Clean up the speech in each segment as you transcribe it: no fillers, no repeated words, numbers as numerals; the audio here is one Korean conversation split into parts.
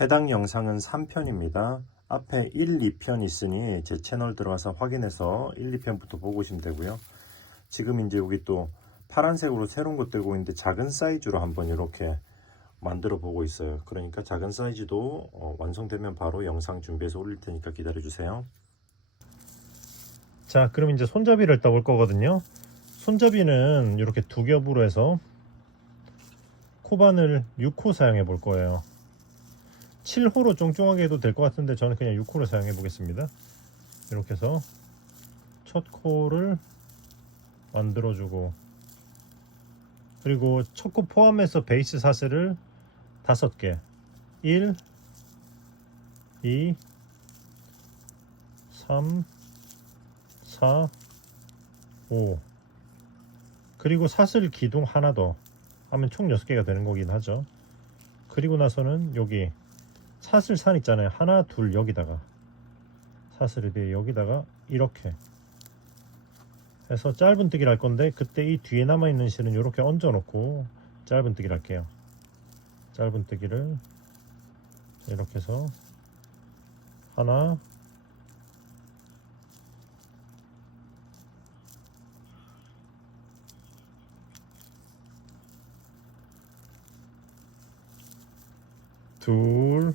해당 영상은 3편입니다. 앞에 1, 2편 있으니 제 채널 들어가서 확인해서 1, 2편부터 보고 오시면 되고요. 지금 이제 여기 또 파란색으로 새로운 거 뜨고 있는데 작은 사이즈로 한번 이렇게 만들어 보고 있어요. 그러니까 작은 사이즈도 완성되면 바로 영상 준비해서 올릴 테니까 기다려 주세요. 자, 그럼 이제 손잡이를 떠볼 거거든요. 손잡이는 이렇게 두 겹으로 해서 코바늘 6호 사용해 볼 거예요. 7호로 쫑쫑하게 해도 될 것 같은데 저는 그냥 6호로 사용해 보겠습니다. 이렇게 해서 첫 코를 만들어 주고, 그리고 첫 코 포함해서 베이스 사슬을 5개, 1, 2, 3, 4, 5, 그리고 사슬 기둥 하나 더 하면 총 6개가 되는 거긴 하죠. 그리고 나서는 여기 사슬산 있잖아요. 하나, 둘, 여기다가 사슬에 대해 여기다가 이렇게 해서 짧은뜨기를 할 건데, 그때 이 뒤에 남아있는 실은 이렇게 얹어 놓고 짧은뜨기를 할게요. 짧은뜨기를 이렇게 해서 하나, 둘,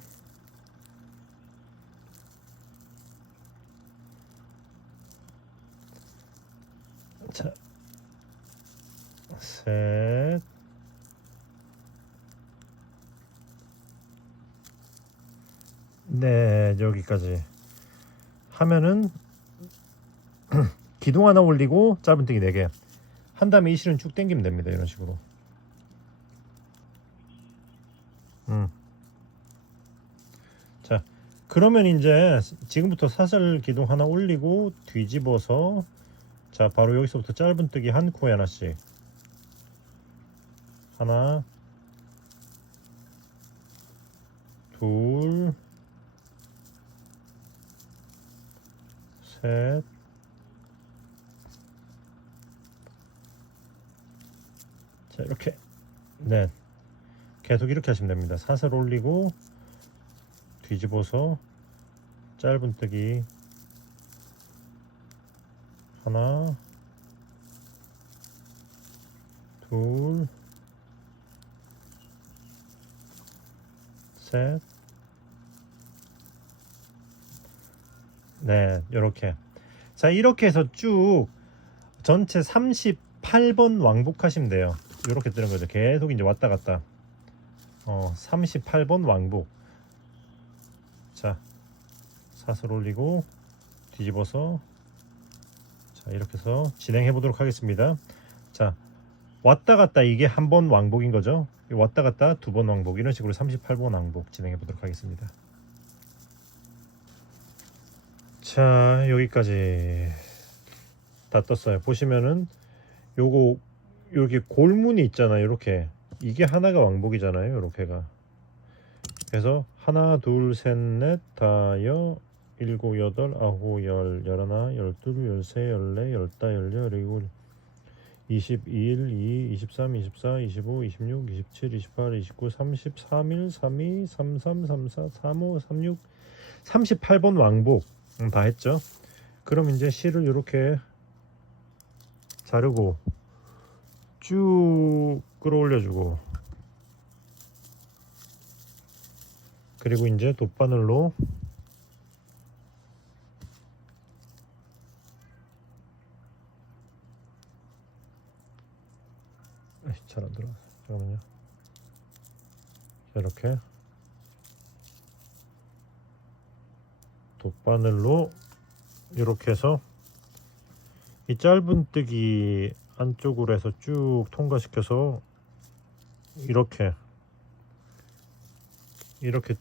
자, 셋, 네, 여기까지 하면은 기둥 하나 올리고 짧은뜨기 4개 한 다음에 이 실은 쭉 당기면 됩니다. 이런 식으로. 자, 그러면 이제 지금부터 사슬 기둥 하나 올리고 뒤집어서, 자, 바로 여기서부터 짧은뜨기 한 코에 하나씩, 하나, 둘, 셋, 자, 이렇게, 넷. 계속 이렇게 하시면 됩니다. 사슬 올리고 뒤집어서 짧은뜨기 하나, 둘, 셋, 네, 이렇게. 자, 이렇게 해서 쭉 전체 38번 왕복하시면 돼요. 이렇게 뜨는 거죠. 계속 이제 왔다 갔다. 38번 왕복. 자, 사슬 올리고 뒤집어서, 자, 이렇게 해서 진행해 보도록 하겠습니다. 자, 왔다 갔다 이게 한 번 왕복인 거죠. 왔다 갔다 2번 왕복, 이런 식으로 38번 왕복 진행해 보도록 하겠습니다. 자, 여기까지 다 떴어요. 보시면은 요거 이렇게 골문이 있잖아요. 이렇게, 이게 하나가 왕복이잖아요. 이렇게가. 그래서 하나, 둘, 셋, 넷, 다여, 일곱, 여덟, 아홉, 열, 열하나, 열둘, 열세, 열네, 열다, 열여, 열일곱, 22일, 2, 23, 24, 25, 26, 27, 28, 29, 30, 3일, 32, 33, 34, 35, 36, 38번 왕복 다 했죠. 그럼 이제 실을 이렇게 자르고 쭉 끌어올려주고, 그리고 이제 돗바늘로 잘 안 들어가요. 잠깐만요. 자, 이렇게 돗바늘로 이렇게 해서 이 짧은뜨기 안쪽으로 해서 쭉 통과시켜서 이렇게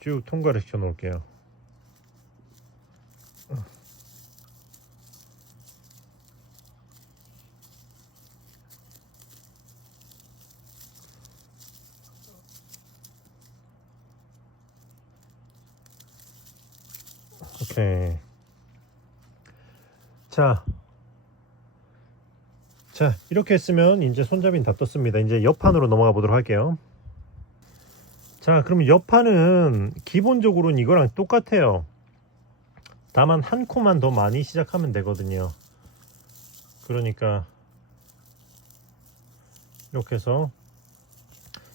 쭉 통과를 시켜 놓을게요. 오케이. 자, 이렇게 했으면 이제 손잡이는 다 떴습니다. 이제 옆판으로 넘어가 보도록 할게요. 자, 그럼 옆판은 기본적으로는 이거랑 똑같아요. 다만 한 코만 더 많이 시작하면 되거든요. 그러니까 이렇게 해서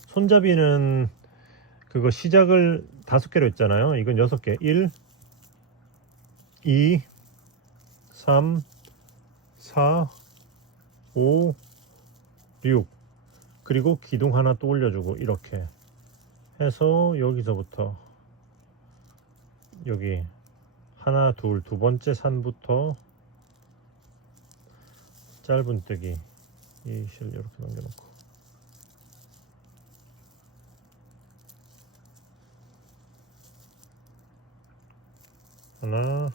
손잡이는 그거 시작을 5개로 했잖아요. 이건 6개. 1, 2, 3, 4, 5, 6. 그리고 기둥 하나 또 올려주고 이렇게 해서 여기서부터 여기 하나, 둘, 두 번째 산부터 짧은뜨기 이 실 이렇게 넘겨놓고 하나,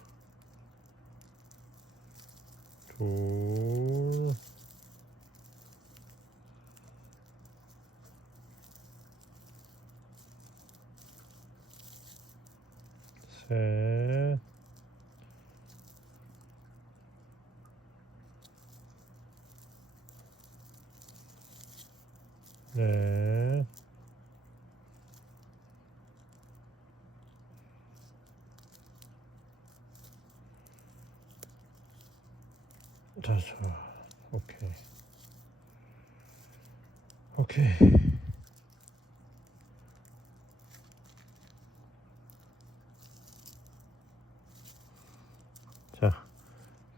둘, 셋, 넷, 다섯. 오케이. 오케이. 자,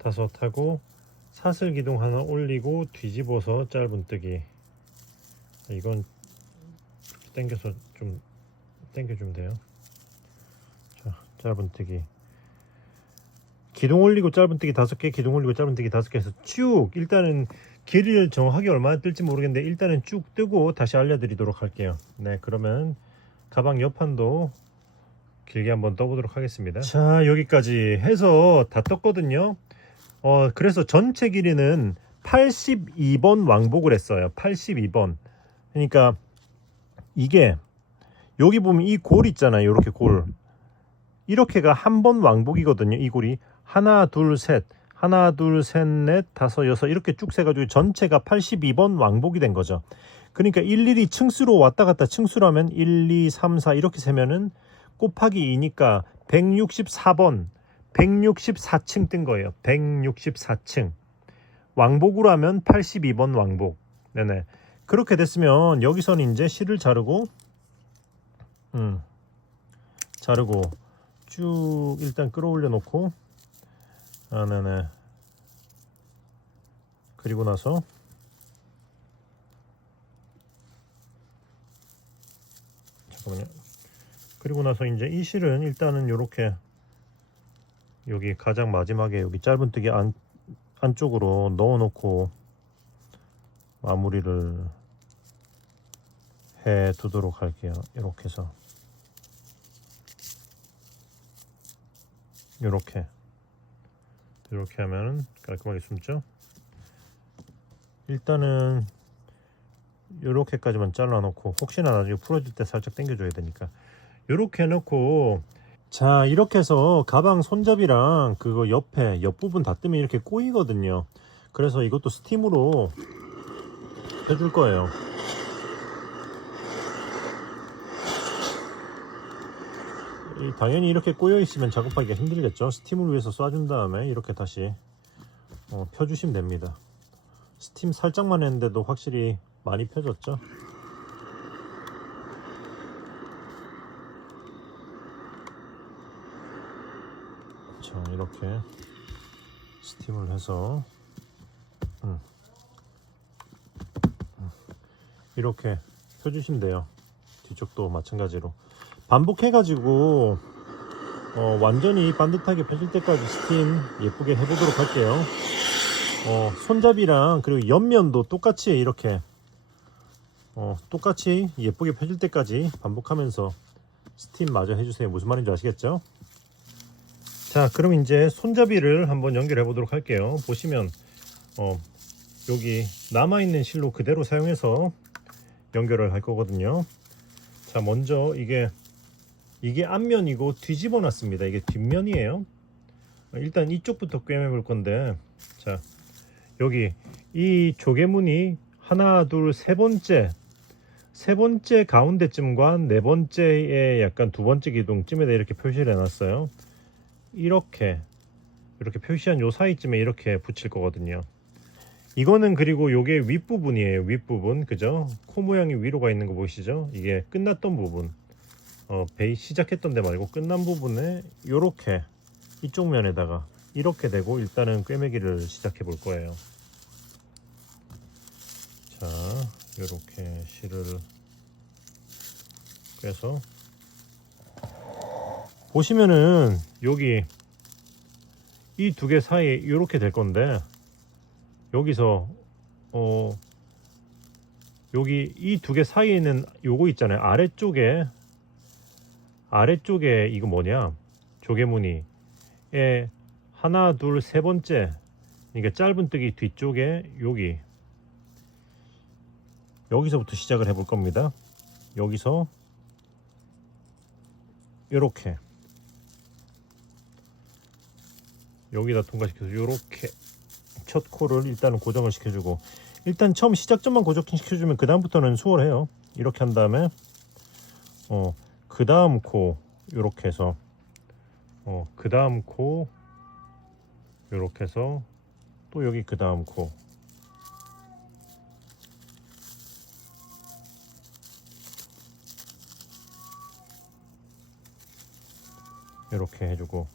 5 하고 사슬 기둥 하나 올리고 뒤집어서 짧은뜨기. 이건 이렇게 당겨서 좀 당겨주면 돼요. 자, 짧은뜨기. 기둥 올리고 짧은뜨기 5개, 기둥 올리고 짧은뜨기 5개 해서 쭉 일단은 길이를 정확하게 얼마나 뜰지 모르겠는데 일단은 쭉 뜨고 다시 알려드리도록 할게요. 네, 그러면 가방 옆판도 길게 한번 떠보도록 하겠습니다. 자, 여기까지 해서 다 떴거든요. 그래서 전체 길이는 82번 왕복을 했어요. 82번. 그러니까 이게 여기 보면 이 골 있잖아요. 이렇게 골. 이렇게가 한 번 왕복이거든요. 이 골이 하나, 둘, 셋, 하나, 둘, 셋, 넷, 다섯, 여섯 이렇게 쭉 세가지고 전체가 82번 왕복이 된 거죠. 그러니까 일일이 층수로 왔다 갔다 층수로 하면 1, 2, 3, 4 이렇게 세면은 곱하기 2니까 164번, 164층 뜬 거예요. 164층. 왕복으로 하면 82번 왕복. 네네. 그렇게 됐으면 여기서는 이제 실을 자르고 자르고 쭉 일단 끌어올려 놓고 네네. 그리고 나서 잠깐만요. 그리고 나서 이제 이 실은 일단은 이렇게 여기 가장 마지막에 여기 짧은뜨기 안쪽으로 넣어 놓고 마무리를 해 두도록 할게요. 이렇게 해서 이렇게 하면은 깔끔하게 숨죠. 일단은 이렇게까지만 잘라 놓고 혹시나 나중에 풀어줄 때 살짝 당겨 줘야 되니까 이렇게 해놓고 자, 이렇게 해서 가방 손잡이랑 그거 옆부분 다 뜨면 이렇게 꼬이거든요. 그래서 이것도 스팀으로 해줄 거예요. 당연히 이렇게 꼬여 있으면 작업하기가 힘들겠죠. 스팀을 위해서 쏴준 다음에 이렇게 다시 펴주시면 됩니다. 스팀 살짝만 했는데도 확실히 많이 펴졌죠. 자, 이렇게 스팀을 해서 이렇게 펴주시면 돼요. 뒤쪽도 마찬가지로 반복해가지고 완전히 반듯하게 펴질 때까지 스팀 예쁘게 해보도록 할게요. 손잡이랑 그리고 옆면도 똑같이 이렇게 똑같이 예쁘게 펴질 때까지 반복하면서 스팀 마저 해주세요. 무슨 말인지 아시겠죠? 자, 그럼 이제 손잡이를 한번 연결해 보도록 할게요. 보시면 여기 남아있는 실로 그대로 사용해서 연결을 할 거거든요. 자, 먼저 이게 앞면이고 뒤집어 놨습니다. 이게 뒷면이에요. 일단 이쪽부터 꿰매 볼 건데, 자, 여기 이 조개무늬 하나, 둘, 세 번째 세 번째 가운데쯤과 네 번째의 약간 두 번째 기둥쯤에다 이렇게 표시를 해놨어요. 이렇게 표시한 요 사이쯤에 이렇게 붙일 거거든요. 이거는 그리고 요게 윗부분이에요. 윗부분 그죠? 코 모양이 위로 가 있는 거 보이시죠? 이게 끝났던 부분, 베이 시작했던 데 말고 끝난 부분에 요렇게 이쪽 면에다가 이렇게 대고 일단은 꿰매기를 시작해 볼 거예요. 자, 요렇게 실을 꿰서 보시면은 여기 이 두 개 사이에 이렇게 될 건데, 여기서 여기 이 두 개 사이에 있는 요거 있잖아요. 아래쪽에 이거 뭐냐, 조개무늬에 하나 둘 세 번째, 그러니까 짧은뜨기 뒤쪽에 여기서부터 시작을 해볼 겁니다. 여기서 이렇게 여기다 통과시켜서 이렇게 첫 코를 일단은 고정을 시켜주고, 일단 처음 시작점만 고정시켜주면 그 다음부터는 수월해요. 이렇게 한 다음에 그 다음 코 이렇게 해서 그 다음 코 이렇게 해서 또 여기 그 다음 코 이렇게 해주고,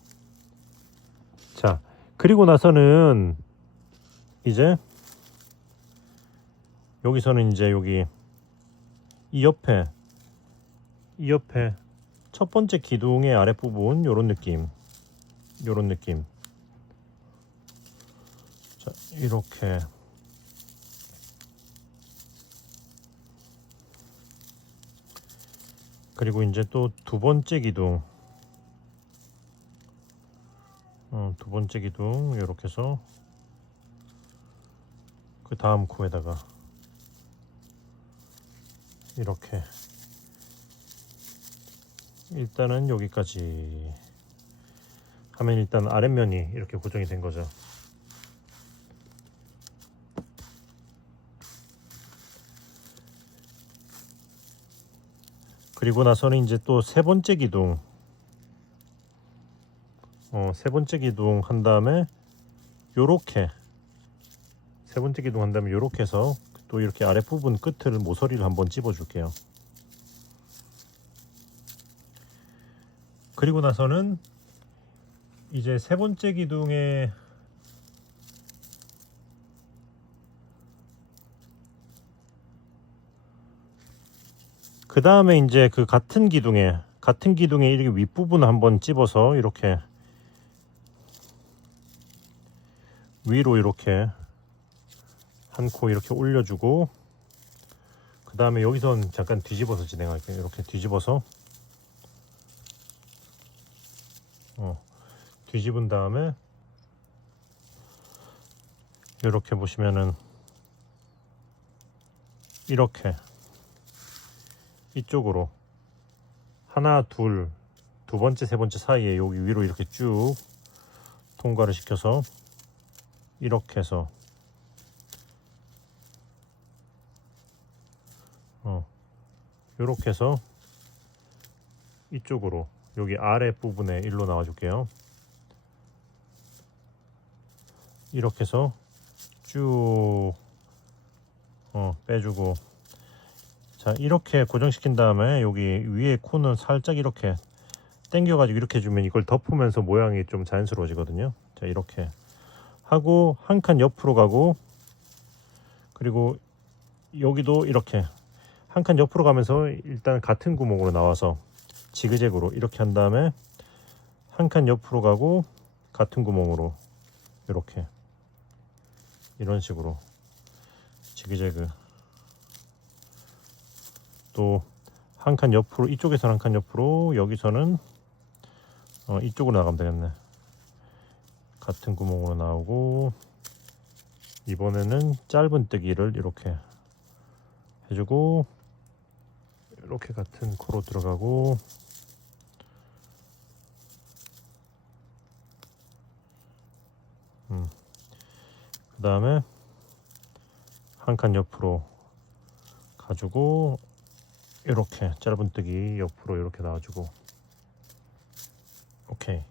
자 그리고 나서는 이제 여기서는 이제 여기 이 옆에 첫 번째 기둥의 아랫부분 요런 느낌 자 이렇게 그리고 이제 또 두 번째 기둥 이렇게 해서 그 다음 코에다가 이렇게 일단은 여기까지 하면 일단 아랫면이 이렇게 고정이 된 거죠. 그리고 나서는 이제 또 세 번째 기둥 한 다음에 요렇게 세 번째 기둥 한 다음에 요렇게 해서 또 이렇게 아랫부분 끝을 모서리를 한번 찝어 줄게요. 그리고 나서는 이제 세 번째 기둥에 그 다음에 이제 그 같은 기둥에 이렇게 윗부분을 한번 찝어서 이렇게 위로 이렇게 한 코 이렇게 올려주고, 그 다음에 여기선 잠깐 뒤집어서 진행할게요. 이렇게 뒤집어서 뒤집은 다음에 이렇게 보시면은 이렇게 이쪽으로 하나 둘 두 번째 세 번째 사이에 여기 위로 이렇게 쭉 통과를 시켜서 이렇게 해서 이렇게 해서 이쪽으로 여기 아래 부분에 일로 나와 줄게요. 이렇게 해서 쭉 빼주고, 자 이렇게 고정시킨 다음에 여기 위에 코는 살짝 이렇게 당겨 가지고 이렇게 해주면 이걸 덮으면서 모양이 좀 자연스러워지거든요. 자 이렇게 하고 한 칸 옆으로 가고, 그리고 여기도 이렇게 한 칸 옆으로 가면서 일단 같은 구멍으로 나와서 지그재그로 이렇게 한 다음에 한 칸 옆으로 가고 같은 구멍으로 이렇게 이런 식으로 지그재그, 또 한 칸 옆으로, 이쪽에서는 한 칸 옆으로, 여기서는 이쪽으로 나가면 되겠네. 같은 구멍으로 나오고, 이번에는 짧은뜨기를 이렇게 해주고, 이렇게 같은 코로 들어가고, 그 다음에 한 칸 옆으로 가지고 이렇게 짧은뜨기 옆으로 이렇게 놔주고. 오케이,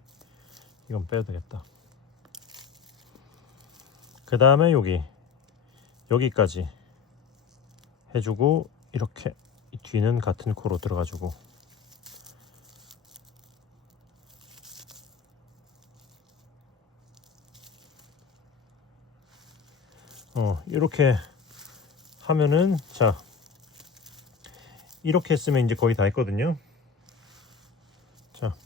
이건 빼야 되겠다. 그 다음에 여기까지 해주고, 이렇게 뒤는 같은 코로 들어가주고, 이렇게 하면은, 자, 이렇게 했으면 이제 거의 다 했거든요. 자,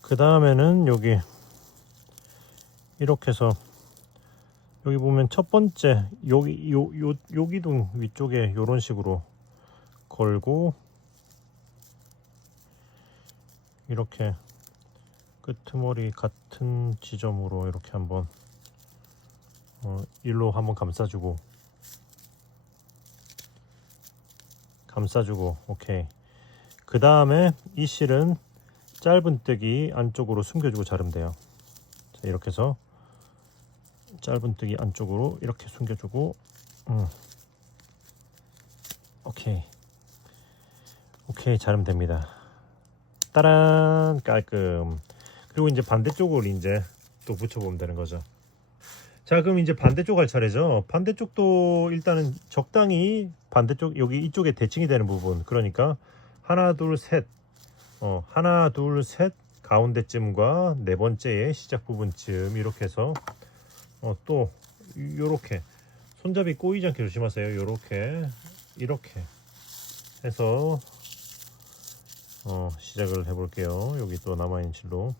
그 다음에는 여기 이렇게 해서, 여기 보면 첫 번째 요 기둥 위쪽에 요런 식으로 걸고, 이렇게 끄트머리 같은 지점으로 이렇게 한번 일로 한번 감싸주고, 오케이. 그 다음에 이 실은 짧은뜨기 안쪽으로 숨겨주고 자르면 돼요. 자, 이렇게 해서 짧은뜨기 안쪽으로 이렇게 숨겨주고, 오케이, 자르면 됩니다. 따란, 깔끔. 그리고 이제 반대쪽을 이제 또 붙여보면 되는 거죠. 자, 그럼 이제 반대쪽 할 차례죠. 반대쪽도 일단은 적당히 반대쪽, 여기 이쪽에 대칭이 되는 부분, 그러니까 하나 둘 셋, 하나 둘 셋 가운데쯤과 네 번째의 시작 부분쯤 이렇게 해서 또 요렇게 손잡이 꼬이지 않게 조심하세요. 이렇게 해서 시작을 해볼게요. 여기 또 남아있는 실로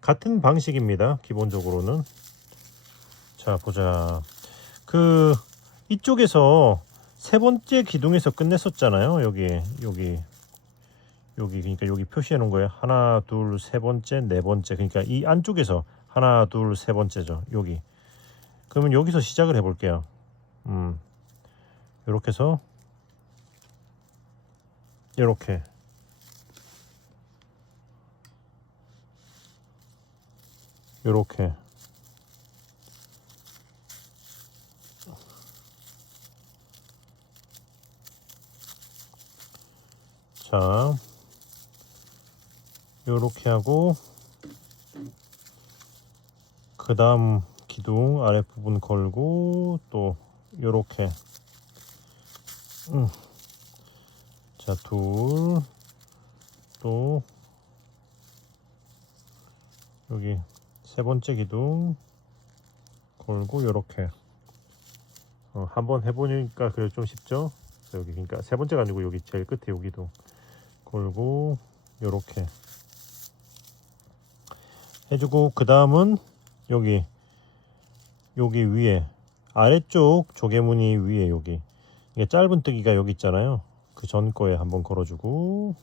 같은 방식입니다. 기본적으로는. 자, 보자. 그 이쪽에서 세 번째 기둥에서 끝냈었잖아요. 여기 그러니까 여기 표시해 놓은 거예요. 하나 둘 세 번째 네 번째, 그러니까 이 안쪽에서 하나 둘 세 번째죠. 여기. 그러면 여기서 시작을 해볼게요. 이렇게 해서 이렇게 자, 요렇게 하고, 그 다음 기둥 아랫부분 걸고, 또 요렇게 자, 둘, 또 여기 세 번째 기둥 걸고, 요렇게 한번 해보니까 그래 좀 쉽죠. 여기 그러니까 세 번째가 아니고 여기 제일 끝에 여기도 걸고 요렇게 해주고, 그 다음은 여기 위에 아래쪽 조개무늬 위에 여기 이게 짧은뜨기가 여기 있잖아요. 그 전 거에 한번 걸어주고,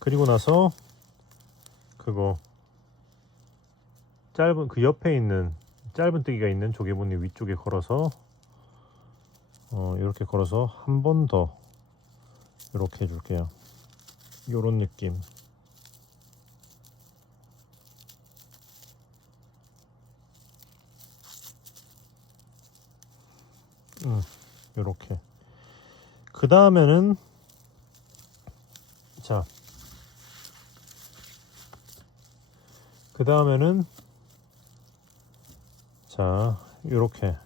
그리고 나서 그거 짧은 그 옆에 있는 짧은뜨기가 있는 조개무늬 위쪽에 걸어서 이렇게 걸어서 한 번 더 이렇게 해줄게요. 요런 느낌. 요렇게. 그 다음에는 자, 요렇게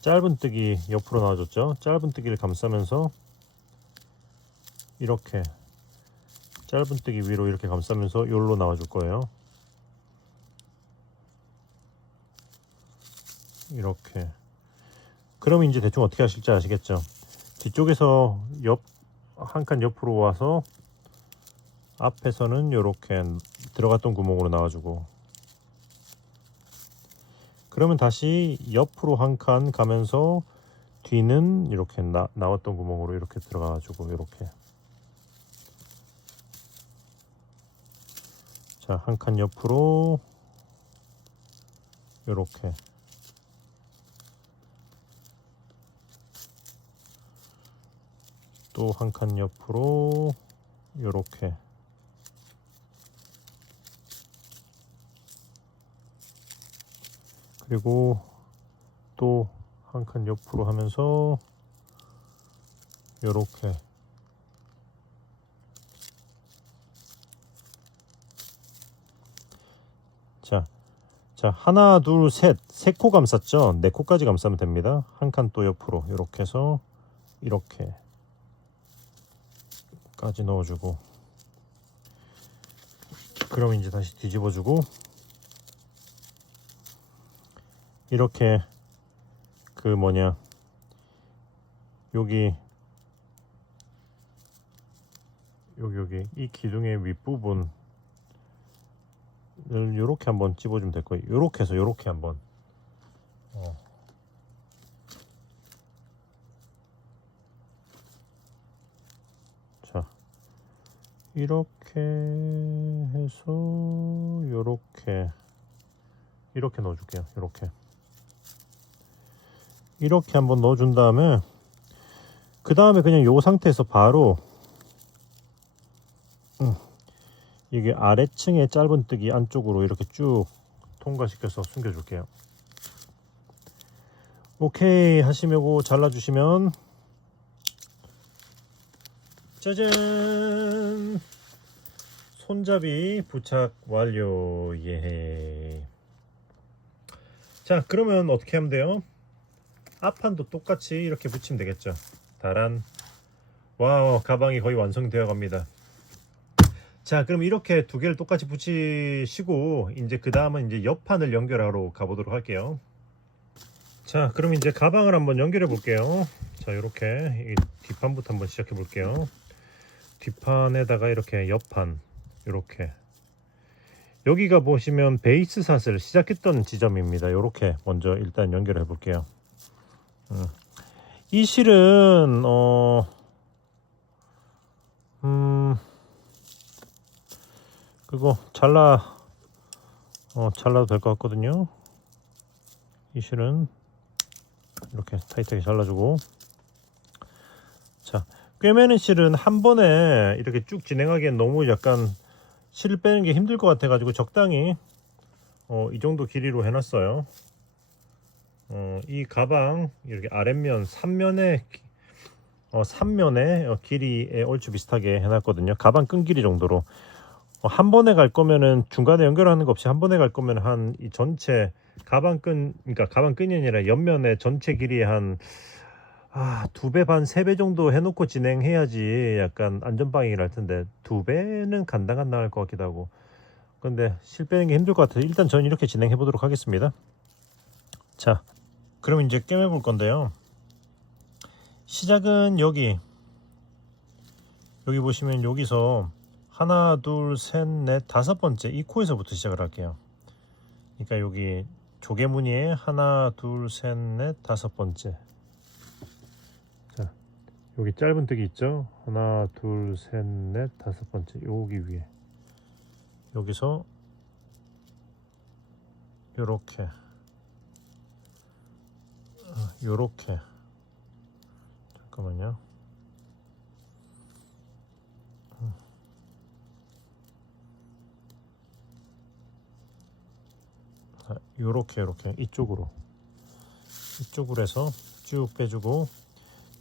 짧은뜨기 옆으로 나와줬죠. 짧은뜨기를 감싸면서 이렇게 짧은뜨기 위로 이렇게 감싸면서 요로 나와줄 거예요. 이렇게. 그러면 이제 대충 어떻게 하실지 아시겠죠? 뒤쪽에서 한 칸 옆으로 와서 앞에서는 이렇게 들어갔던 구멍으로 나와주고, 그러면 다시 옆으로 한 칸 가면서 뒤는 이렇게 나왔던 구멍으로 이렇게 들어가가지고 이렇게. 자, 한 칸 옆으로 이렇게. 또 한 칸 옆으로 이렇게. 그리고 또 한 칸 옆으로 하면서 요렇게 자 하나 둘 셋 세 코 감쌌죠. 네 코까지 감싸면 됩니다. 한 칸 또 옆으로 이렇게 해서 이렇게까지 넣어주고, 그럼 이제 다시 뒤집어주고, 이렇게 그 뭐냐 여기 이 기둥의 윗부분을 요렇게 한번 집어주면 될 거예요. 요렇게 해서 요렇게 한번 자 이렇게 해서 이렇게 넣어줄게요. 이렇게 한번 넣어준 다음에 그 다음에 그냥 요 상태에서 바로 이게 아래층의 짧은뜨기 안쪽으로 이렇게 쭉 통과시켜서 숨겨줄게요. 오케이 하시면 잘라주시면 짜잔, 손잡이 부착 완료. 예. 자, 그러면 어떻게 하면 돼요? 앞판도 똑같이 이렇게 붙이면 되겠죠. 다란. 와우, 가방이 거의 완성되어 갑니다. 자, 그럼 이렇게 두 개를 똑같이 붙이시고 이제 그 다음은 이제 옆판을 연결하러 가보도록 할게요. 자, 그럼 이제 가방을 한번 연결해 볼게요. 자, 이렇게 뒷판부터 한번 시작해 볼게요. 뒷판에다가 이렇게 옆판 이렇게, 여기가 보시면 베이스 샷을 시작했던 지점입니다. 이렇게 먼저 일단 연결해 볼게요. 이 실은 그거 잘라도 될 것 같거든요. 이 실은 이렇게 타이트하게 잘라주고, 자, 꿰매는 실은 한 번에 이렇게 쭉 진행하기엔 너무 약간 실을 빼는 게 힘들 것 같아 가지고 적당히 이 정도 길이로 해놨어요. 이 가방 이렇게 아랫면 3면에 길이에 얼추 비슷하게 해놨거든요. 가방 끈 길이 정도로. 한 번에 갈 거면은 중간에 연결하는 거 없이 한 번에 갈 거면 한 이 전체 가방끈, 그러니까 가방끈이 아니라 옆면의 전체 길이에 한 2배 반, 3배 정도 해놓고 진행해야지 약간 안전방이라 할 텐데 2배는 간당간 나갈 것 같기도 하고. 근데 실 빼는 게 힘들 것 같아요. 일단 저는 이렇게 진행해 보도록 하겠습니다. 자, 그럼 이제 꿰매 볼 건데요. 시작은 여기 보시면 여기서 하나 둘 셋 넷 다섯 번째 이 코에서부터 시작을 할게요. 그러니까 여기 조개무늬에 하나 둘 셋 넷 다섯 번째. 자, 여기 짧은뜨기 있죠. 하나 둘 셋 넷 다섯 번째, 여기 위에 여기서 요렇게 잠깐만요. 요렇게 이쪽으로 해서 쭉 빼주고,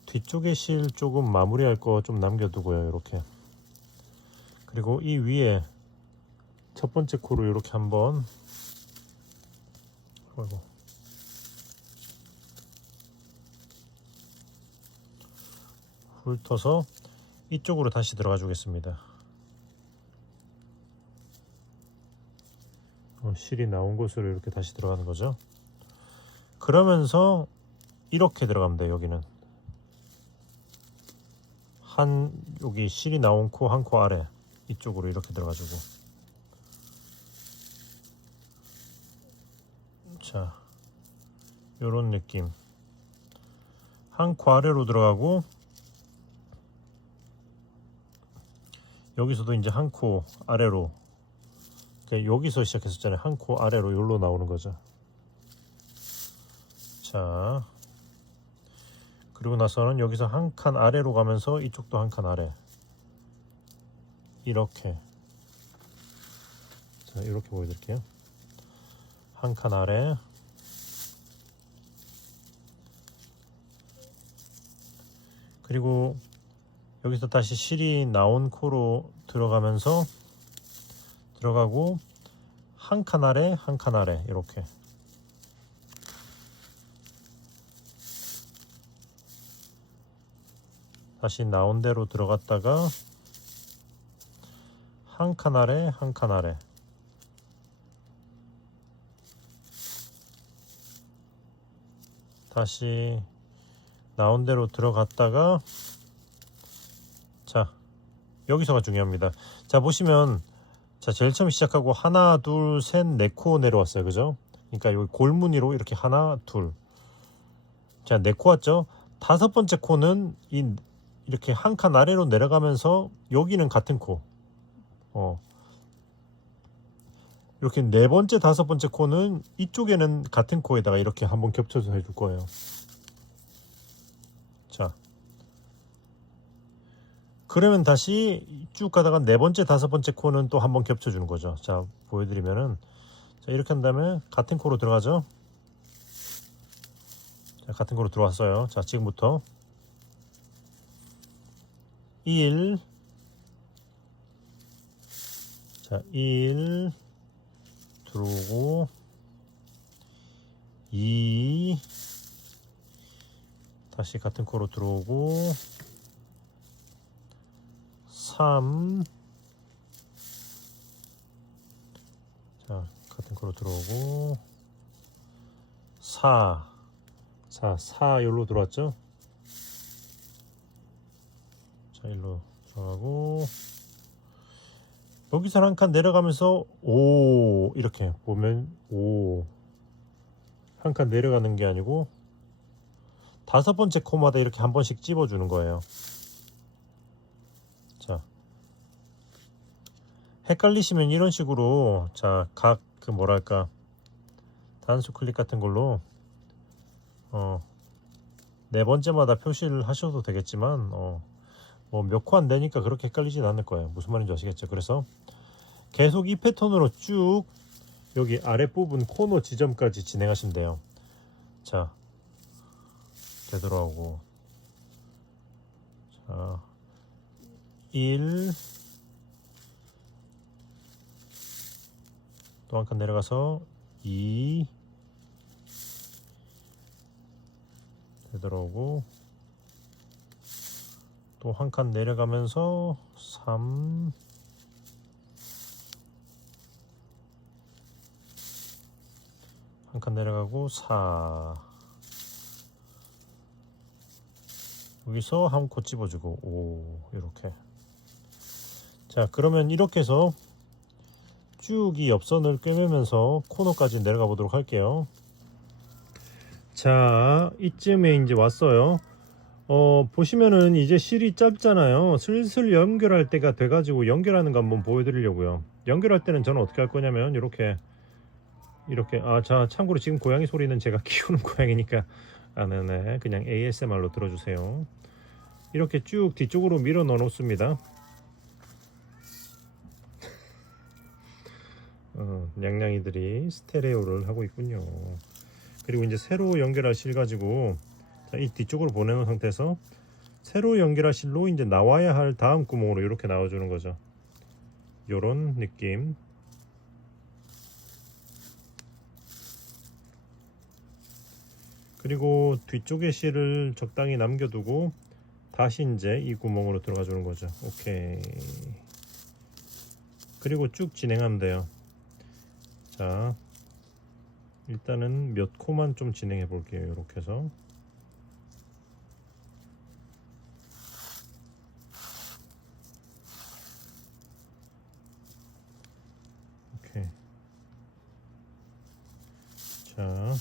뒤쪽에 실 조금 마무리할 거 좀 남겨두고요. 이렇게. 그리고 이 위에 첫 번째 코로 이렇게 한번 훑어서 이쪽으로 다시 들어가 주겠습니다. 실이 나온 곳으로 이렇게 다시 들어가는 거죠. 그러면서 이렇게 들어가면 돼요. 여기는 여기 실이 나온 코 한 코 아래 이쪽으로 이렇게 들어가지고, 자, 요런 느낌. 한 코 아래로 들어가고, 여기서도 이제 한 코 아래로, 여기서 시작했었잖아요. 한 코 아래로 여기로 나오는 거죠. 자, 그리고 나서는 여기서 한 칸 아래로 가면서 이쪽도 한 칸 아래, 이렇게. 자, 이렇게 보여드릴게요. 한 칸 아래, 그리고 여기서 다시 실이 나온 코로 들어가면서 들어가고 한 칸 아래 한 칸 아래 이렇게 다시 나온 대로 들어갔다가 한 칸 아래 한 칸 아래 다시 나온 대로 들어갔다가 자 여기서가 중요합니다. 자 보시면 자 제일 처음 시작하고 하나 둘 셋 네 코 내려왔어요. 그죠? 그러니까 여기 골무늬로 이렇게 하나 둘 자 네 코 왔죠? 다섯 번째 코는 이렇게 한 칸 아래로 내려가면서 여기는 같은 코 이렇게 네 번째 다섯 번째 코는 이쪽에는 같은 코에다가 이렇게 한번 겹쳐서 해줄 거예요. 자 그러면 다시 쭉 가다가 네 번째 다섯 번째 코는 또 한번 겹쳐주는 거죠. 자 보여드리면은 자 이렇게 한 다음에 같은 코로 들어가죠. 자 같은 코로 들어왔어요. 자 지금부터 1 자 1 들어오고 2 다시 같은 코로 들어오고 3 자 같은 코로 들어오고 4 자 4 여기로 들어왔죠. 자 일로 들어가고 여기서 한 칸 내려가면서 5 이렇게 보면 5 한 칸 내려가는 게 아니고 다섯 번째 코마다 이렇게 한 번씩 찝어주는 거예요. 자 헷갈리시면 이런 식으로 자 각 그 뭐랄까 단수 클릭 같은 걸로 네 번째마다 표시를 하셔도 되겠지만 뭐 몇 코 안 되니까 그렇게 헷갈리진 않을 거예요. 무슨 말인지 아시겠죠? 그래서 계속 이 패턴으로 쭉 여기 아랫부분 코너 지점까지 진행하시면 돼요. 자 되돌아오고 자 1 또 한 칸 내려가서 2 되돌아오고 또 한 칸 내려가면서 3 한 칸 내려가고 4 여기서 한 코 집어주고 5 이렇게 자 그러면 이렇게 해서 쭉 이 옆선을 꿰매면서 코너까지 내려가 보도록 할게요. 자 이쯤에 이제 왔어요. 보시면은 이제 실이 짧잖아요. 슬슬 연결할 때가 돼가지고 연결하는 거 한번 보여드리려고요. 연결할 때는 저는 어떻게 할 거냐면 이렇게 자 참고로 지금 고양이 소리는 제가 키우는 고양이니까 네네 그냥 ASMR로 들어주세요. 이렇게 쭉 뒤쪽으로 밀어 넣어 놓습니다. 냥냥이들이 스테레오를 하고 있군요. 그리고 이제 새로 연결할 실 가지고 자, 이 뒤쪽으로 보내놓은 상태에서 새로 연결할 실로 이제 나와야 할 다음 구멍으로 이렇게 나와주는 거죠. 요런 느낌. 그리고 뒤쪽에 실을 적당히 남겨두고 다시 이제 이 구멍으로 들어가 주는 거죠. 오케이. 그리고 쭉 진행하면 돼요. 자 일단은 몇 코만 좀 진행해 볼게요. 이렇게 해서 오케이. 자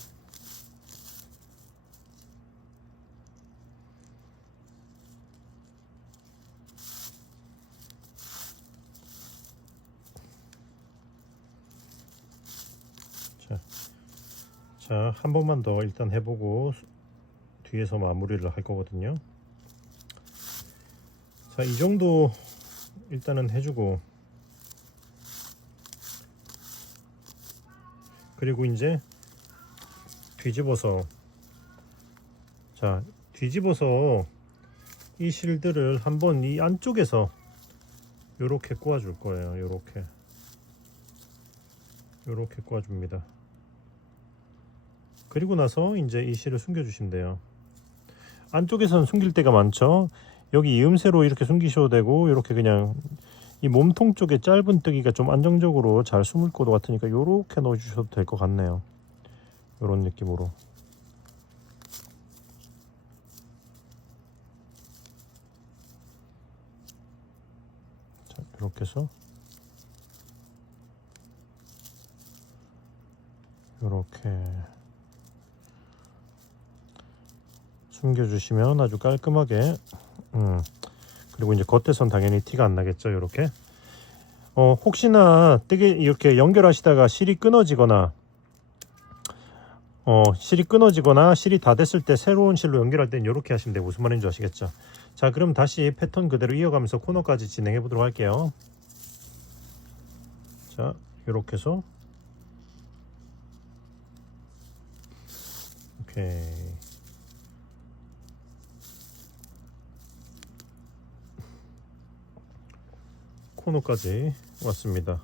자, 한 번만 더 일단 해보고 뒤에서 마무리를 할 거거든요. 자, 이 정도 일단은 해주고 그리고 이제 뒤집어서 자, 뒤집어서 이 실들을 한번 이 안쪽에서 요렇게 꼬아줄 거예요. 요렇게 꼬아줍니다. 그리고 나서 이제 이 실을 숨겨주시면 돼요. 안쪽에서는 숨길 때가 많죠. 여기 이음새로 이렇게 숨기셔도 되고, 이렇게 그냥 이 몸통 쪽에 짧은 뜨기가 좀 안정적으로 잘 숨을 것 같으니까 요렇게 넣어주셔도 될 것 같네요. 요런 느낌으로. 자, 이렇게 해서 요렇게 숨겨주시면 아주 깔끔하게, 그리고 이제 겉에선 당연히 티가 안 나겠죠. 요렇게 혹시나 뜨개 이렇게 연결하시다가 실이 끊어지거나 실이 다 됐을 때 새로운 실로 연결할 땐 이렇게 하시면 되고, 무슨 말인지 아시겠죠? 자, 그럼 다시 패턴 그대로 이어가면서 코너까지 진행해 보도록 할게요. 자, 이렇게 해서 오케이. 코너까지 왔습니다.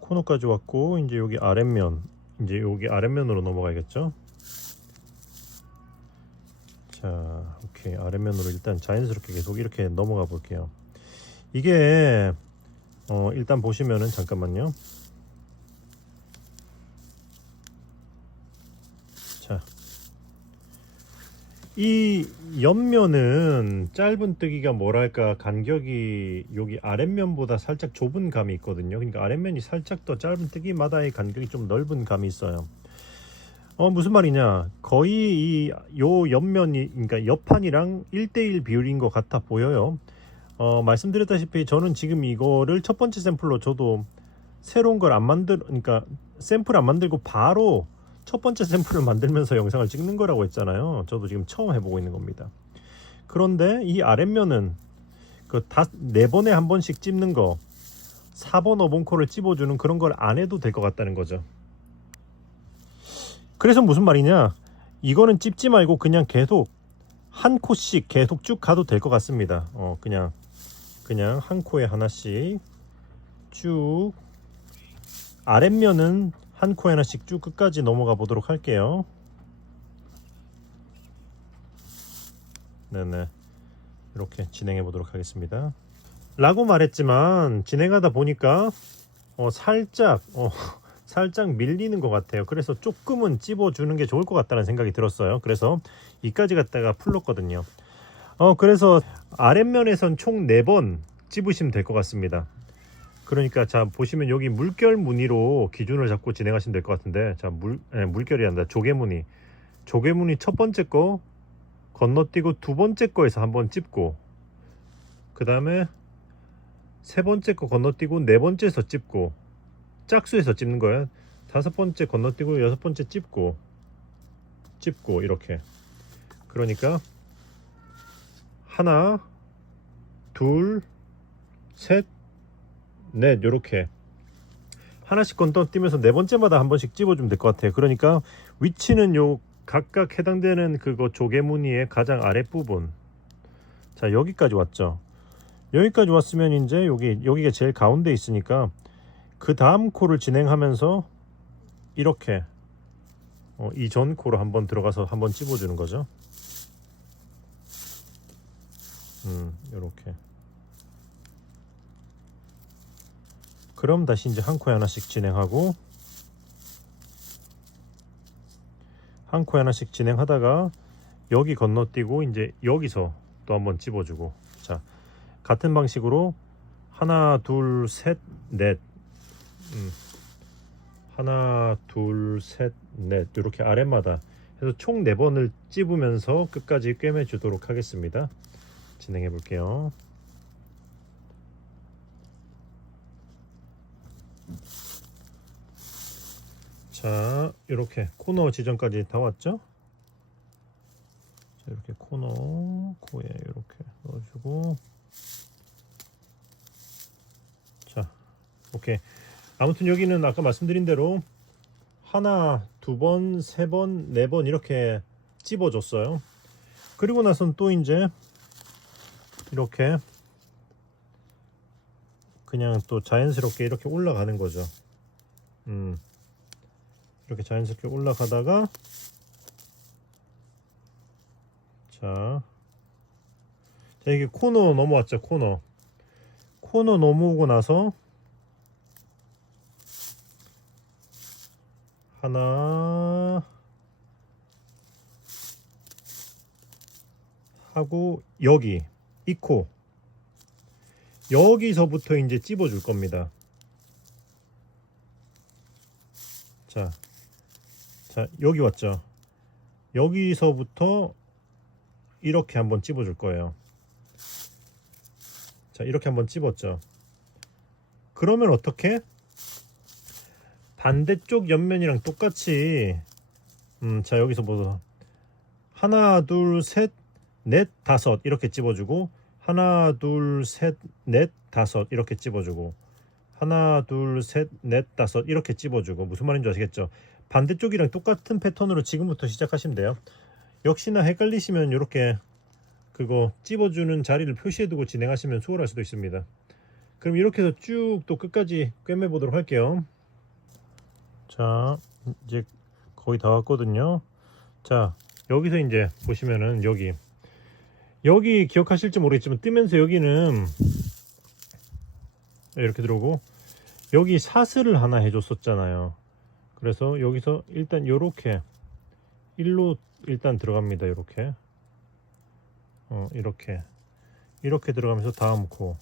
코너까지 왔고, 이제 여기 아랫면으로 넘어가야겠죠. 자, 오케이. 아랫면으로 일단 자연스럽게 계속 이렇게 넘어가 볼게요. 이게 일단 보시면은, 잠깐만요. 자, 이 옆면은 짧은 뜨기가 뭐랄까 간격이 여기 아랫면보다 살짝 좁은 감이 있거든요. 그러니까 아랫면이 살짝 더 짧은 뜨기마다의 간격이 좀 넓은 감이 있어요. 무슨 말이냐, 거의 요 옆면이, 그러니까 옆판이랑 1대1 비율인 것 같아 보여요. 말씀드렸다시피 저는 지금 이거를 첫 번째 샘플로, 저도 새로운 걸 그러니까 샘플 안 만들고 바로 첫 번째 샘플을 만들면서 영상을 찍는 거라고 했잖아요. 저도 지금 처음 해보고 있는 겁니다. 그런데 이 아랫면은 그 네 번에 한 번씩 찝는 거, 4번 어봉코를 찝어주는 그런 걸 안 해도 될 것 같다는 거죠. 그래서 무슨 말이냐, 이거는 찝지 말고 그냥 계속 한 코씩 계속 쭉 가도 될 것 같습니다. 그냥 한 코에 하나씩 쭉, 아랫면은 한 코에 하나씩 쭉 끝까지 넘어가 보도록 할게요. 네네, 이렇게 진행해 보도록 하겠습니다. 라고 말했지만 진행하다 보니까 살짝 밀리는 것 같아요. 그래서 조금은 찝어주는 게 좋을 것 같다는 생각이 들었어요. 그래서 이까지 갖다가 풀렀거든요. 그래서 아랫면에선 총 4번 찝으시면 될 것 같습니다. 그러니까 자, 보시면 여기 물결 무늬로 기준을 잡고 진행하시면 될 것 같은데, 자, 물결이 아니라 조개무늬 첫 번째 거 건너뛰고 두 번째 거에서 한번 찝고, 그 다음에 세 번째 거 건너뛰고 네 번째에서 찝고, 짝수에서 찝는 거예요. 다섯 번째 건너뛰고 여섯 번째 찝고 이렇게. 그러니까 하나, 둘, 셋, 넷, 요렇게 하나씩 건너뛰면서 네 번째마다 한 번씩 찝어주면 될 것 같아요. 그러니까 위치는 요 각각 해당되는 그거 조개무늬의 가장 아랫부분. 자, 여기까지 왔죠. 여기까지 왔으면 이제 여기가 제일 가운데 있으니까 그 다음 코를 진행하면서 이렇게 이전 코로 한번 들어가서 한번 찝어주는 거죠. 이렇게. 그럼 다시 이제 한 코에 하나씩 진행하고, 한 코에 하나씩 진행하다가 여기 건너뛰고 이제 여기서 또 한번 찝어주고. 자, 같은 방식으로 하나, 둘, 셋, 넷. 하나, 둘, 셋, 넷, 이렇게 아랫마다 해서 총 4번을 찝으면서 끝까지 꿰매 주도록 하겠습니다. 진행해 볼게요. 자, 이렇게 코너 지점까지 다 왔죠? 자, 이렇게 코에 이렇게 넣어주고, 자, 오케이. 아무튼 여기는 아까 말씀드린 대로 하나, 두 번, 세 번, 네 번 이렇게 찝어줬어요. 그리고 나선 또 이제 이렇게 그냥 또 자연스럽게 이렇게 올라가는 거죠. 이렇게 자연스럽게 올라가다가 자 이게 코너 넘어왔죠. 코너 넘어오고 나서 하나 하고 여기 이 코 여기서부터 이제 찝어 줄 겁니다. 자 여기 왔죠. 여기서부터 이렇게 한번 찝어 줄 거예요. 자 이렇게 한번 찝었죠. 그러면 어떻게 반대쪽 옆면이랑 똑같이 자 여기서 뭐 하나 둘 셋 넷 다섯 이렇게 찝어주고 하나 둘 셋 넷 다섯 이렇게 찝어주고 하나 둘 셋 넷 다섯 이렇게 찝어주고 무슨 말인지 아시겠죠? 반대쪽이랑 똑같은 패턴으로 지금부터 시작하시면 돼요. 역시나 헷갈리시면 이렇게 그거 찝어주는 자리를 표시해두고 진행하시면 수월할 수도 있습니다. 그럼 이렇게 해서 쭉 또 끝까지 꿰매 보도록 할게요. 자 이제 거의 다 왔거든요. 자 여기서 이제 보시면은 여기 기억하실지 모르겠지만 뜨면서 여기는 이렇게 들어오고 여기 사슬을 하나 해줬었잖아요. 그래서 여기서 일단 요렇게 일로 일단 들어갑니다. 이렇게 들어가면서 다음 코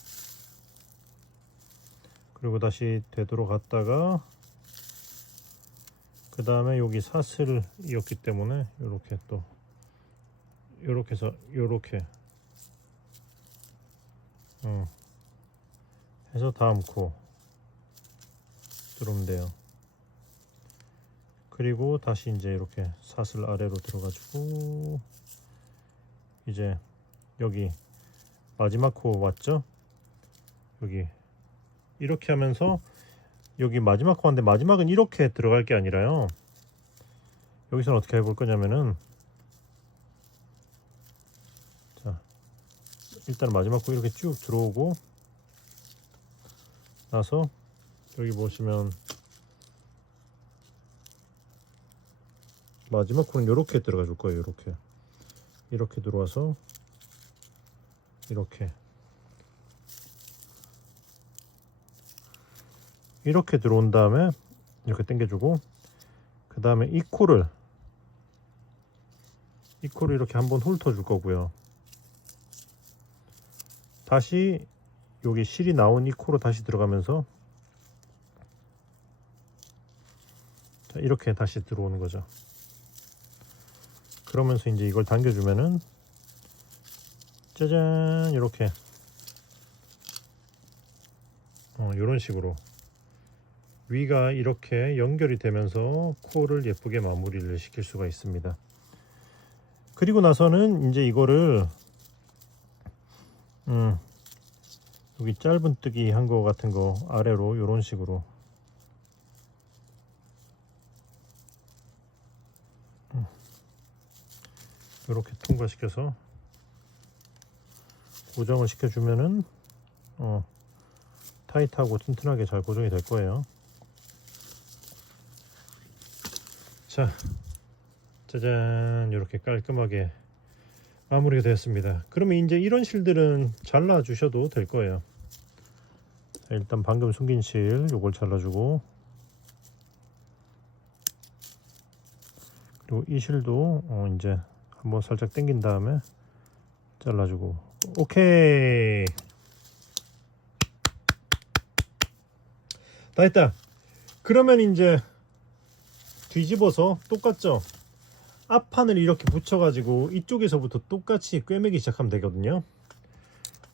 그리고 다시 되돌아갔다가 그 다음에 여기 사슬이었기 때문에 이렇게 또 요렇게 해서 요렇게 해서 다음 코 들어오면 돼요. 그리고 다시 이제 이렇게 사슬 아래로 들어가지고 이제 여기 마지막 코 왔죠? 여기 이렇게 하면서 여기 마지막 코인데 마지막은 이렇게 들어갈 게 아니라요. 여기서는 어떻게 해볼 거냐면은 자 일단 마지막 코 이렇게 쭉 들어오고 나서 여기 보시면 마지막 코는 이렇게 들어가 줄 거예요. 이렇게 들어와서 이렇게 들어온 다음에 이렇게 당겨주고 그 다음에 이 코를 이렇게 한번 훑어 줄 거고요. 다시 여기 실이 나온 이 코로 다시 들어가면서 자, 이렇게 다시 들어오는 거죠. 그러면서 이제 이걸 당겨주면은 짜잔 이렇게 이런 식으로 위가 이렇게 연결이 되면서 코를 예쁘게 마무리를 시킬 수가 있습니다. 그리고 나서는 이제 이거를 여기 짧은뜨기 한 거 같은 거 아래로 이런 식으로 이렇게 통과시켜서 고정을 시켜주면은 타이트하고 튼튼하게 잘 고정이 될 거예요. 자 짜잔 이렇게 깔끔하게 마무리가 되었습니다. 그러면 이제 이런 실들은 잘라 주셔도 될 거예요. 일단 방금 숨긴 실 요걸 잘라주고 그리고 이 실도 이제 한번 살짝 당긴 다음에 잘라주고 오케이 다 했다. 그러면 이제 뒤집어서 똑같죠? 앞판을 이렇게 붙여 가지고 이쪽에서부터 똑같이 꿰매기 시작하면 되거든요.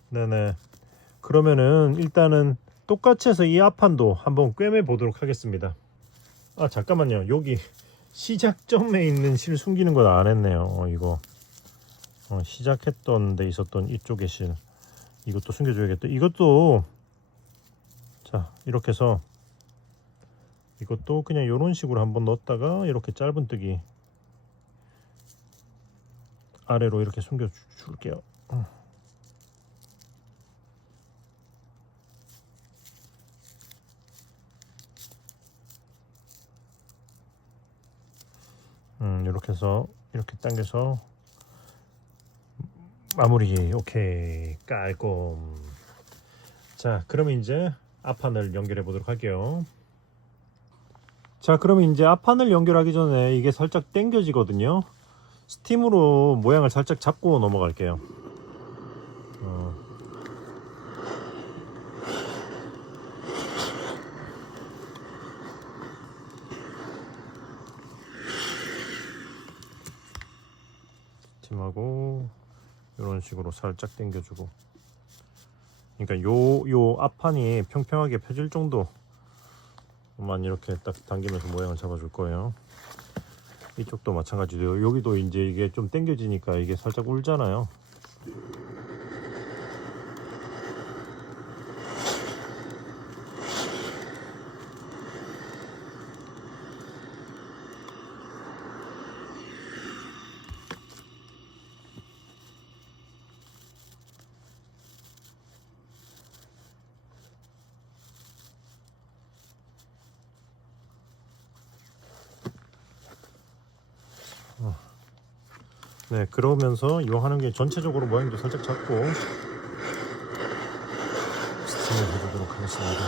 네네. 그러면은 일단은 똑같이 해서 이 앞판도 한번 꿰매 보도록 하겠습니다. 아 잠깐만요. 여기 시작점에 있는 실 숨기는 건 안 했네요. 이거 시작했던 데 있었던 이쪽의 실 이것도 숨겨줘야겠다. 이것도 자 이렇게 해서 이것도 그냥 이런 식으로 한번 넣었다가 이렇게 짧은뜨기 아래로 이렇게 숨겨 줄게요. 이렇게 해서 이렇게 당겨서 마무리. 오케이, 깔끔. 자, 그러면 이제 앞판을 연결해 보도록 할게요. 자, 그러면 이제 앞판을 연결하기 전에 이게 살짝 당겨지거든요. 스팀으로 모양을 살짝 잡고 넘어갈게요. 스팀하고 이런 식으로 살짝 당겨주고, 그러니까 요 앞판이 평평하게 펴질 정도만 이렇게 딱 당기면서 모양을 잡아줄 거예요. 이쪽도 마찬가지로 여기도 이제 이게 좀 당겨지니까 이게 살짝 울잖아요. 네, 그러면서 이거 하는 게 전체적으로 모양도 살짝 잡고 스팀을 해보도록 하겠습니다.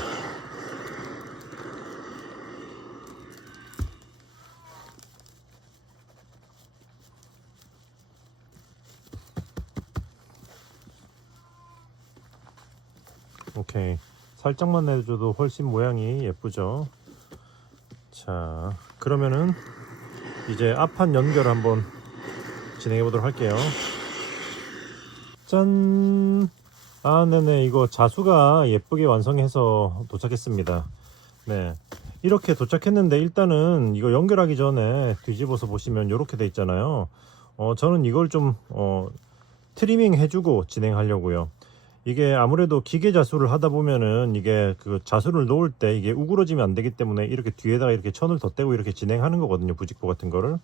오케이, 살짝만 내줘도 훨씬 모양이 예쁘죠. 자, 그러면은 이제 앞판 연결 한번 진행해 보도록 할게요. 짠! 아, 네네, 이거 자수가 예쁘게 완성해서 도착했습니다. 네, 이렇게 도착했는데 일단은 이거 연결하기 전에 뒤집어서 보시면 이렇게 돼 있잖아요. 저는 이걸 좀 트리밍 해주고 진행하려고요. 이게 아무래도 기계 자수를 하다 보면은 이게 그 자수를 놓을 때 이게 우그러지면 안 되기 때문에 이렇게 뒤에다가 이렇게 천을 덧대고 이렇게 진행하는 거거든요, 부직포 같은 거를.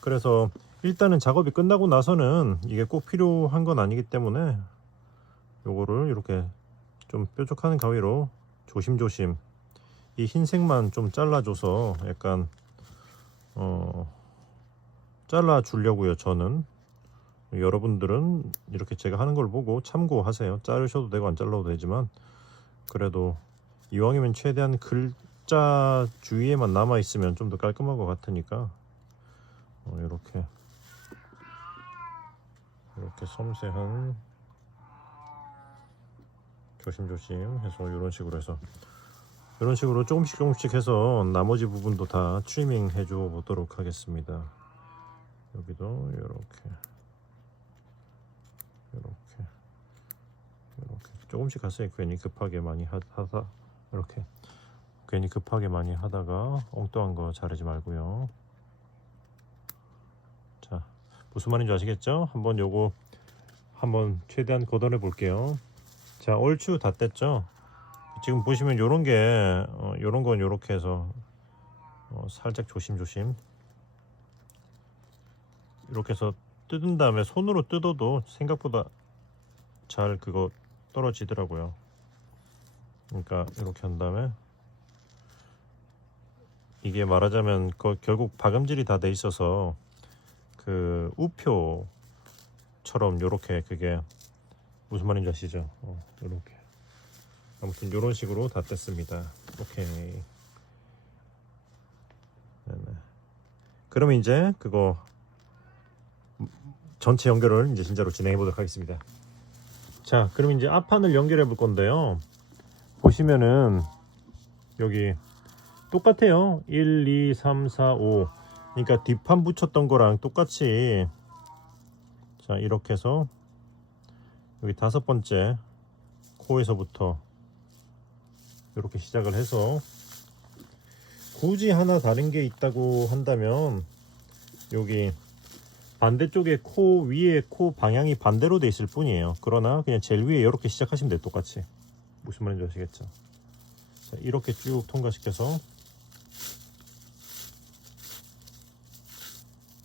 그래서 일단은 작업이 끝나고 나서는 이게 꼭 필요한 건 아니기 때문에 요거를 이렇게 좀 뾰족한 가위로 조심조심 이 흰색만 좀 잘라줘서 약간 잘라 주려고요. 저는. 여러분들은 이렇게 제가 하는 걸 보고 참고하세요. 자르셔도 되고 안 잘라도 되지만 그래도 이왕이면 최대한 글자 주위에만 남아 있으면 좀 더 깔끔한 것 같으니까 이렇게 섬세한 조심조심 해서 이런 식으로 해서 이런 식으로 조금씩 해서 나머지 부분도 다 트리밍 해줘 보도록 하겠습니다. 여기도 이렇게 조금씩 하세요. 괜히 급하게 많이 하다 이렇게 괜히 급하게 많이 하다가 엉뚱한 거 자르지 말고요. 자, 무슨 말인지 아시겠죠? 요거 한번 최대한 걷어내 볼게요. 자, 얼추 다 뗐죠? 지금 보시면 요런 게 요런 건 요렇게 해서 살짝 조심조심 이렇게 해서 뜯은 다음에 손으로 뜯어도 생각보다 잘 그거 떨어지더라고요. 그러니까 이렇게 한 다음에 이게 말하자면 결국 박음질이 다 돼 있어서 그 우표처럼 요렇게 그게 무슨 말인지 아시죠? 요렇게 아무튼 요런 식으로 다 뗐습니다. 오케이. 네네. 그러면 이제 그거 전체 연결을 이제 진짜로 진행해 보도록 하겠습니다. 자, 그럼 이제 앞판을 연결해 볼 건데요. 보시면은 여기 똑같아요. 1, 2, 3, 4, 5. 그러니까 뒷판 붙였던 거랑 똑같이 자, 이렇게 해서 여기 5번째 코에서부터 이렇게 시작을 해서 굳이 하나 다른 게 있다고 한다면 여기 반대쪽에 코 위에 코 방향이 반대로 돼 있을 뿐이에요. 그러나 그냥 제일 위에 이렇게 시작하시면 돼요. 똑같이. 무슨 말인지 아시겠죠? 자, 이렇게 쭉 통과시켜서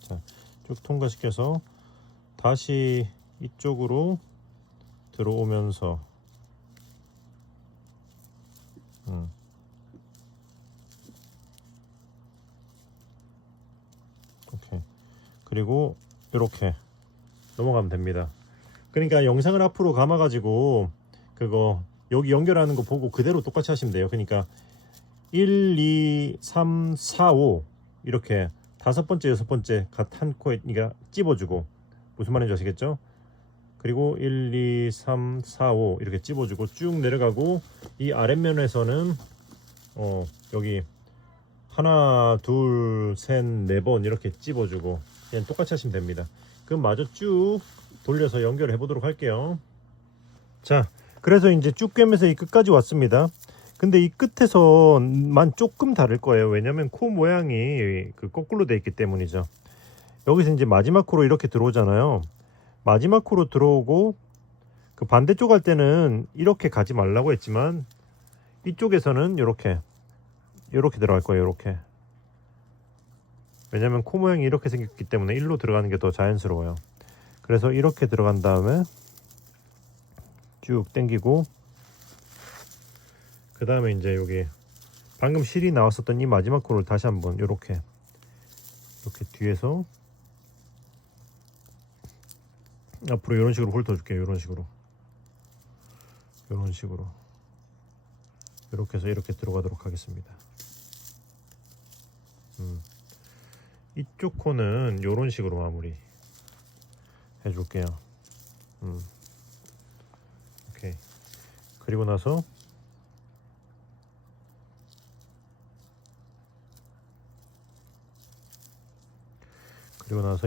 자, 쭉 통과시켜서 다시 이쪽으로 들어오면서 오케이. 그리고 이렇게 넘어가면 됩니다. 그러니까 영상을 앞으로 감아 가지고 그거 여기 연결하는 거 보고 그대로 똑같이 하시면 돼요. 그러니까 1, 2, 3, 4, 5 이렇게 다섯 번째, 여섯 번째 한 코에 그러니까 찝어주고, 무슨 말인지 아시겠죠? 그리고 1, 2, 3, 4, 5 이렇게 찝어주고 쭉 내려가고, 이 아랫면에서는 여기 하나, 둘, 셋, 네 번 이렇게 찝어주고 그냥 똑같이 하시면 됩니다. 그럼 마저 쭉 돌려서 연결해 보도록 할게요. 자, 그래서 이제 쭉 꿰면서 이 끝까지 왔습니다. 근데 이 끝에서만 조금 다를 거예요. 왜냐면 코 모양이 그 거꾸로 돼 있기 때문이죠. 여기서 이제 마지막 코로 이렇게 들어오잖아요. 마지막 코로 들어오고 그 반대쪽 할 때는 이렇게 가지 말라고 했지만 이쪽에서는 이렇게 들어갈 거예요. 이렇게. 왜냐면 코 모양이 이렇게 생겼기 때문에 일로 들어가는 게 더 자연스러워요. 그래서 이렇게 들어간 다음에 쭉 당기고, 그 다음에 이제 여기 방금 실이 나왔었던 이 마지막 코를 다시 한번 이렇게 뒤에서 앞으로 이런 식으로 훑어줄게요. 이런 식으로 이렇게 해서 이렇게 들어가도록 하겠습니다. 이쪽 코는 이런 식으로 마무리 해줄게요. 오케이. 그리고 나서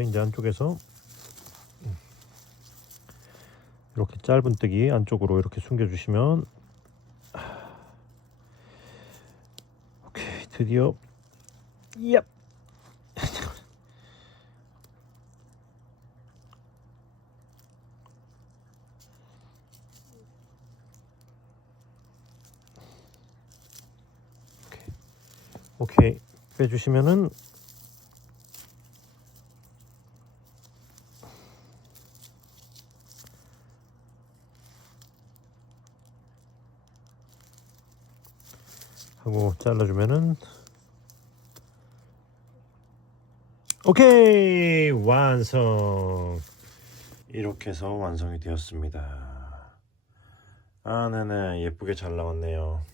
이제 안쪽에서 이렇게 짧은뜨기 안쪽으로 이렇게 숨겨주시면, 오케이, 드디어 얍! 오케이, 빼주시면은 하고 잘라주면은 오케이, 완성. 이렇게 해서 완성이 되었습니다. 아, 네네, 예쁘게 잘 나왔네요.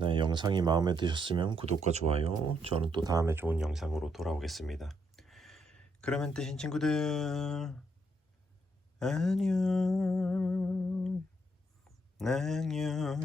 네, 영상이 마음에 드셨으면 구독과 좋아요. 저는 또 다음에 좋은 영상으로 돌아오겠습니다. 그러면 뜨신 친구들, 안녕. 안녕.